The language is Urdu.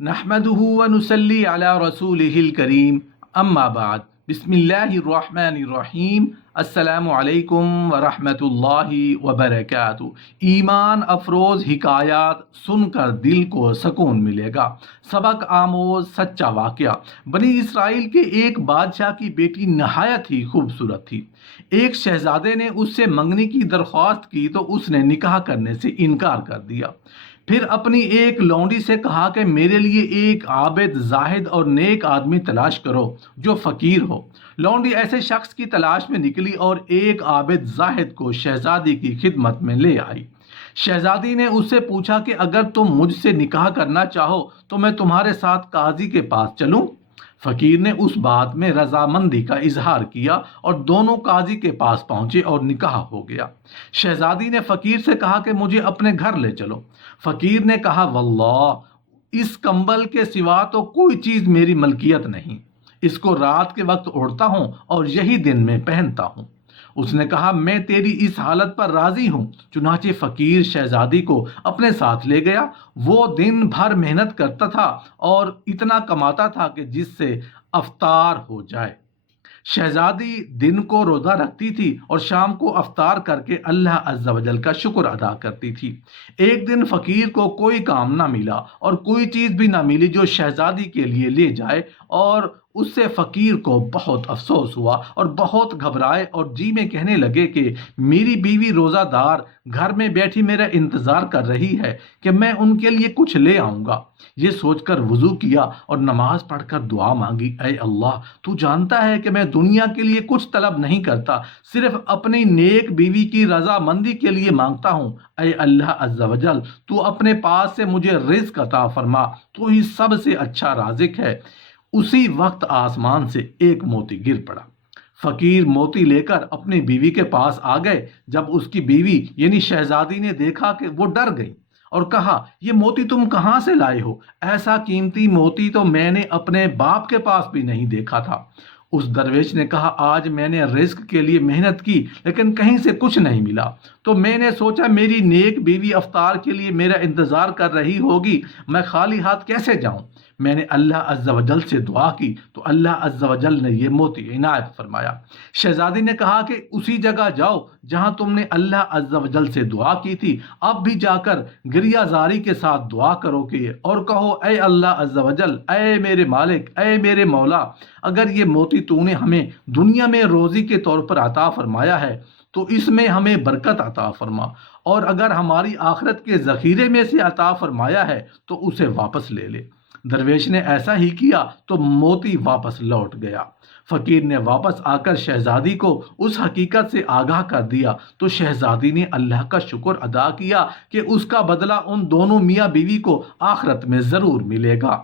نحمده ونصلي على رسوله الكريم اما بعد بسم اللہ الرحمن الرحیم السلام علیکم ورحمۃ اللہ وبرکاتہ۔ ایمان افروز حکایات سن کر دل کو سکون ملے گا۔ سبق آموز سچا واقعہ۔ بنی اسرائیل کے ایک بادشاہ کی بیٹی نہایت ہی خوبصورت تھی۔ ایک شہزادے نے اس سے منگنی کی درخواست کی تو اس نے نکاح کرنے سے انکار کر دیا۔ پھر اپنی ایک لونڈی سے کہا کہ میرے لیے ایک عابد، زاہد اور نیک آدمی تلاش کرو جو فقیر ہو۔ لونڈی ایسے شخص کی تلاش میں نکلی اور ایک عابد زاہد کو شہزادی کی خدمت میں لے آئی۔ شہزادی نے اس سے پوچھا کہ اگر تم مجھ سے نکاح کرنا چاہو تو میں تمہارے ساتھ قاضی کے پاس چلوں؟ فقیر نے اس بات میں رضامندی کا اظہار کیا اور دونوں قاضی کے پاس پہنچے اور نکاح ہو گیا۔ شہزادی نے فقیر سے کہا کہ مجھے اپنے گھر لے چلو۔ فقیر نے کہا واللہ اس کمبل کے سوا تو کوئی چیز میری ملکیت نہیں، اس کو رات کے وقت اوڑھتا ہوں اور یہی دن میں پہنتا ہوں۔ اس نے کہا میں تیری اس حالت پر راضی ہوں۔ چنانچہ فقیر شہزادی کو اپنے ساتھ لے گیا۔ وہ دن بھر محنت کرتا تھا اور اتنا کماتا تھا کہ جس سے افطار ہو جائے۔ شہزادی دن کو روزہ رکھتی تھی اور شام کو افطار کر کے اللہ عز و جل کا شکر ادا کرتی تھی۔ ایک دن فقیر کو کوئی کام نہ ملا اور کوئی چیز بھی نہ ملی جو شہزادی کے لیے لے جائے، اور اس سے فقیر کو بہت افسوس ہوا اور بہت گھبرائے اور جی میں کہنے لگے کہ میری بیوی روزہ دار گھر میں بیٹھی میرا انتظار کر رہی ہے کہ میں ان کے لیے کچھ لے آؤں گا۔ یہ سوچ کر وضو کیا اور نماز پڑھ کر دعا مانگی، اے اللہ تو جانتا ہے کہ میں دنیا کے لیے کچھ طلب نہیں کرتا، صرف اپنی نیک بیوی کی رضا مندی کے لیے مانگتا ہوں۔ اے اللہ عز و جل تو اپنے پاس سے مجھے رزق عطا فرما، تو ہی سب سے اچھا رازق ہے۔ اسی وقت آسمان سے ایک موتی گر پڑا۔ فقیر موتی لے کر اپنی بیوی کے پاس آ گئے۔ جب اس کی بیوی یعنی شہزادی نے دیکھا کہ وہ ڈر گئی اور کہا یہ موتی تم کہاں سے لائے ہو؟ ایسا قیمتی موتی تو میں نے اپنے باپ کے پاس بھی نہیں دیکھا تھا۔ اس درویش نے کہا آج میں نے رزق کے لیے محنت کی لیکن کہیں سے کچھ نہیں ملا، تو میں نے سوچا میری نیک بیوی افطار کے لیے میرا انتظار کر رہی ہوگی، میں خالی ہاتھ کیسے جاؤں؟ میں نے اللہ عز و جل سے دعا کی تو اللہ عز و جل نے یہ موتی عنایت فرمایا۔ شہزادی نے کہا کہ اسی جگہ جاؤ جہاں تم نے اللہ عز و جل سے دعا کی تھی، اب بھی جا کر گریہ زاری کے ساتھ دعا کرو کہ اور کہو اے اللہ عز و جل، اے میرے مالک، اے میرے مولا، اگر یہ موتی تو نے ہمیں دنیا میں روزی کے طور پر عطا فرمایا ہے تو اس میں ہمیں برکت عطا فرما، اور اگر ہماری آخرت کے ذخیرے میں سے عطا فرمایا ہے تو اسے واپس لے لے۔ درویش نے ایسا ہی کیا تو موتی واپس لوٹ گیا۔ فقیر نے واپس آ کر شہزادی کو اس حقیقت سے آگاہ کر دیا تو شہزادی نے اللہ کا شکر ادا کیا کہ اس کا بدلہ ان دونوں میاں بیوی کو آخرت میں ضرور ملے گا۔